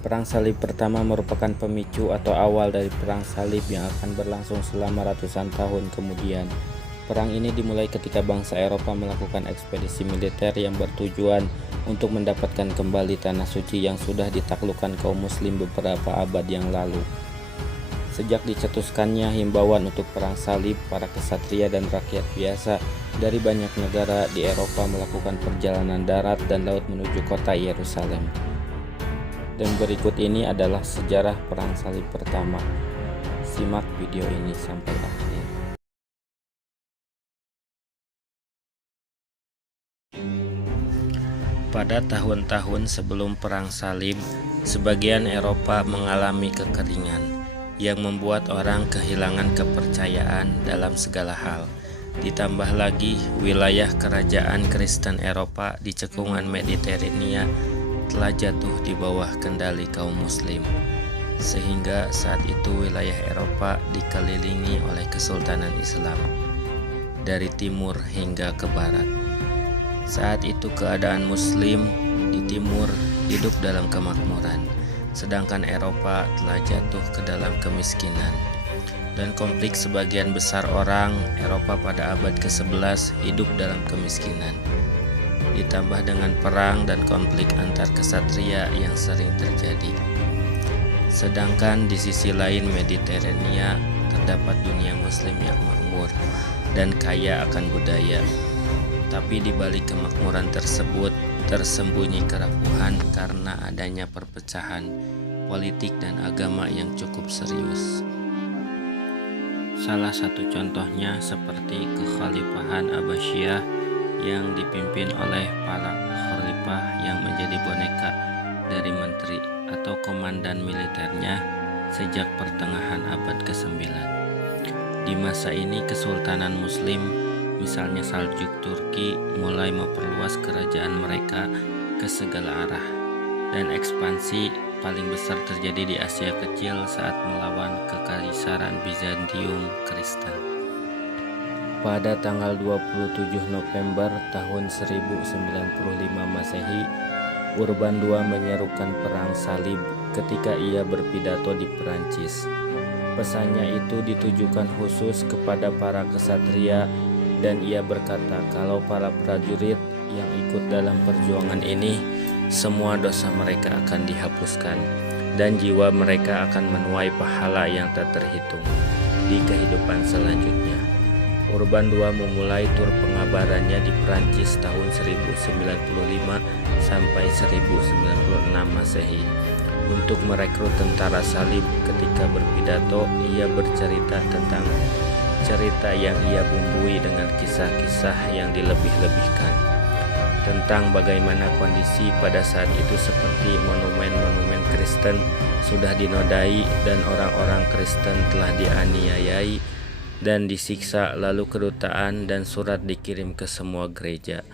Perang Salib pertama merupakan pemicu atau awal dari Perang Salib yang akan berlangsung selama ratusan tahun kemudian. Perang ini dimulai ketika bangsa Eropa melakukan ekspedisi militer yang bertujuan untuk mendapatkan kembali tanah suci yang sudah ditaklukkan kaum muslim beberapa abad yang lalu. Sejak dicetuskannya himbauan untuk Perang Salib, para kesatria dan rakyat biasa dari banyak negara di Eropa melakukan perjalanan darat dan laut menuju kota Yerusalem. Dan berikut ini adalah sejarah Perang Salib pertama. Simak video ini sampai akhir. Pada tahun-tahun sebelum Perang Salib, sebagian Eropa mengalami kekeringan yang membuat orang kehilangan kepercayaan dalam segala hal. Ditambah lagi, wilayah kerajaan Kristen Eropa di cekungan Mediterania telah jatuh di bawah kendali kaum muslim, sehingga saat itu wilayah Eropa dikelilingi oleh Kesultanan Islam dari timur hingga ke barat. Saat itu keadaan muslim di timur hidup dalam kemakmuran, sedangkan Eropa telah jatuh ke dalam kemiskinan. Dan konflik sebagian besar orang Eropa pada abad ke-11 hidup dalam kemiskinan, ditambah dengan perang dan konflik antar kesatria yang sering terjadi. Sedangkan di sisi lain Mediterania terdapat dunia muslim yang makmur dan kaya akan budaya. Tapi di balik kemakmuran tersebut tersembunyi kerapuhan karena adanya perpecahan politik dan agama yang cukup serius. Salah satu contohnya seperti kekhalifahan Abbasiyah yang dipimpin oleh para khalifah yang menjadi boneka dari menteri atau komandan militernya sejak pertengahan abad ke-9. Di masa ini kesultanan muslim, misalnya Saljuk Turki, mulai memperluas kerajaan mereka ke segala arah, dan ekspansi paling besar terjadi di Asia Kecil saat melawan kekaisaran Bizantium Kristen. Pada tanggal 27 November tahun 1095 Masehi, Urban II menyerukan Perang Salib ketika ia berpidato di Perancis. Pesannya itu ditujukan khusus kepada para kesatria, dan ia berkata kalau para prajurit yang ikut dalam perjuangan ini, semua dosa mereka akan dihapuskan dan jiwa mereka akan menuai pahala yang tak terhitung di kehidupan selanjutnya. Urban II memulai tur pengabarannya di Prancis tahun 1095 sampai 1096 Masehi untuk merekrut tentara salib. Ketika berpidato, ia bercerita tentang cerita yang ia bumbui dengan kisah-kisah yang dilebih-lebihkan tentang bagaimana kondisi pada saat itu, seperti monumen-monumen Kristen sudah dinodai dan orang-orang Kristen telah dianiayai dan disiksa, lalu kedutaan dan surat dikirim ke semua gereja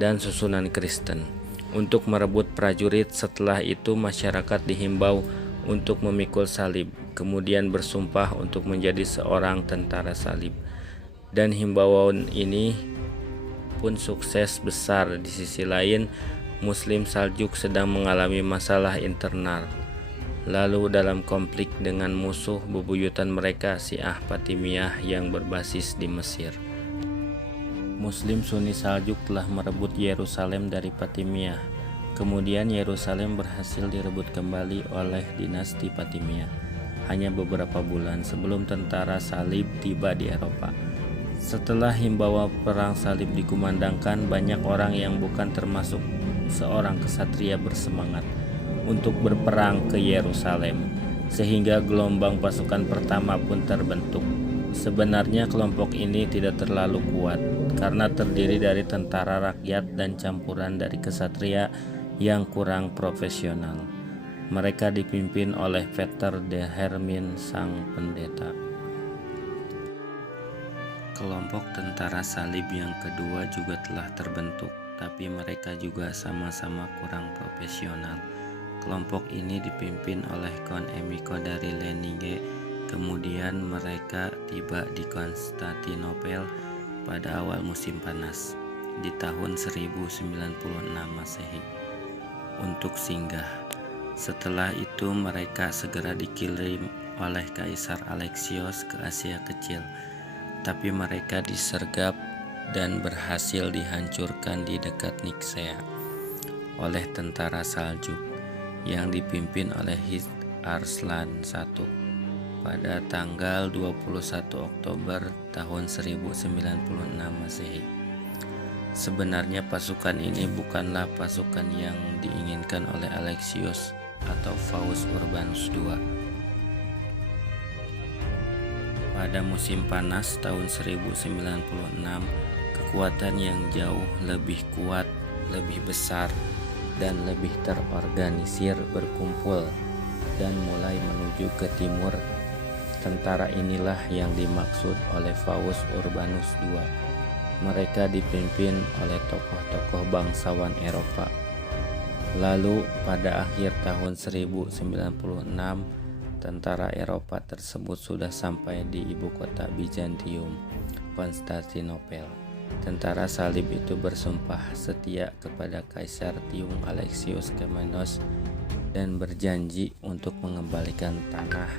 dan susunan Kristen untuk merebut prajurit. Setelah itu masyarakat dihimbau untuk memikul salib, kemudian bersumpah untuk menjadi seorang tentara salib, dan himbauan ini pun sukses besar. Di sisi lain, Muslim Saljuk sedang mengalami masalah internal, lalu dalam konflik dengan musuh bebuyutan mereka, Syiah Fatimiyah yang berbasis di Mesir. Muslim Sunni Saljuk telah merebut Yerusalem dari Fatimiyah. Kemudian Yerusalem berhasil direbut kembali oleh dinasti Fatimiyah hanya beberapa bulan sebelum tentara salib tiba di Eropa. Setelah himbauan Perang Salib dikumandangkan, banyak orang yang bukan termasuk seorang kesatria bersemangat untuk berperang ke Yerusalem, sehingga gelombang pasukan pertama pun terbentuk. Sebenarnya kelompok ini tidak terlalu kuat karena terdiri dari tentara rakyat dan campuran dari kesatria yang kurang profesional. Mereka dipimpin oleh Peter de Hermin, sang pendeta. Kelompok tentara salib yang kedua juga telah terbentuk, tapi mereka juga sama-sama kurang profesional. Kelompok ini dipimpin oleh Count Emico dari Leninge. Kemudian mereka tiba di Konstantinopel pada awal musim panas di tahun 1096 Masehi untuk singgah. Setelah itu mereka segera dikirim oleh Kaisar Alexios ke Asia Kecil, tapi mereka disergap dan berhasil dihancurkan di dekat Niksea oleh tentara Saljuk yang dipimpin oleh Hizd Arslan I pada tanggal 21 Oktober tahun 1096 Masehi. Sebenarnya pasukan ini bukanlah pasukan yang diinginkan oleh Alexios atau Faust Urbanus II. Pada musim panas tahun 1096, kekuatan yang jauh lebih kuat, lebih besar, dan lebih terorganisir berkumpul dan mulai menuju ke timur. Tentara inilah yang dimaksud oleh Faust Urbanus II. Mereka dipimpin oleh tokoh-tokoh bangsawan Eropa. Lalu pada akhir tahun 1096, tentara Eropa tersebut sudah sampai di ibu kota Bizantium, Konstantinopel. Tentara salib itu bersumpah setia kepada Kaisar Tiung Alexius Komnenos dan berjanji untuk mengembalikan tanah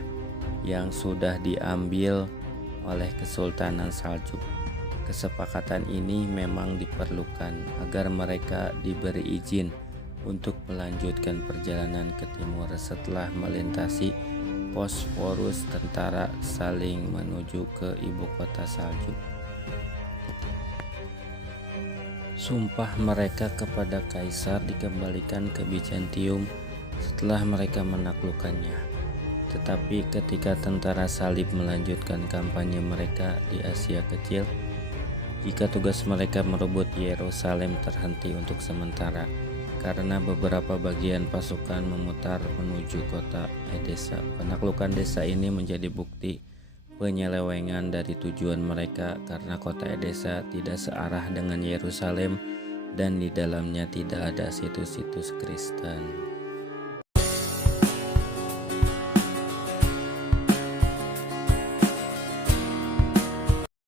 yang sudah diambil oleh Kesultanan Saljuk. Kesepakatan ini memang diperlukan agar mereka diberi izin untuk melanjutkan perjalanan ke timur setelah melintasi Bosporus. Tentara saling menuju ke ibu kota Saljuk. Sumpah mereka kepada kaisar dikembalikan ke Bizantium setelah mereka menaklukkannya. Tetapi ketika tentara salib melanjutkan kampanye mereka di Asia Kecil, jika tugas mereka merebut Yerusalem terhenti untuk sementara karena beberapa bagian pasukan memutar menuju kota Edessa. Penaklukan desa ini menjadi bukti penyelewengan dari tujuan mereka karena kota Edessa tidak searah dengan Yerusalem dan di dalamnya tidak ada situs-situs Kristen.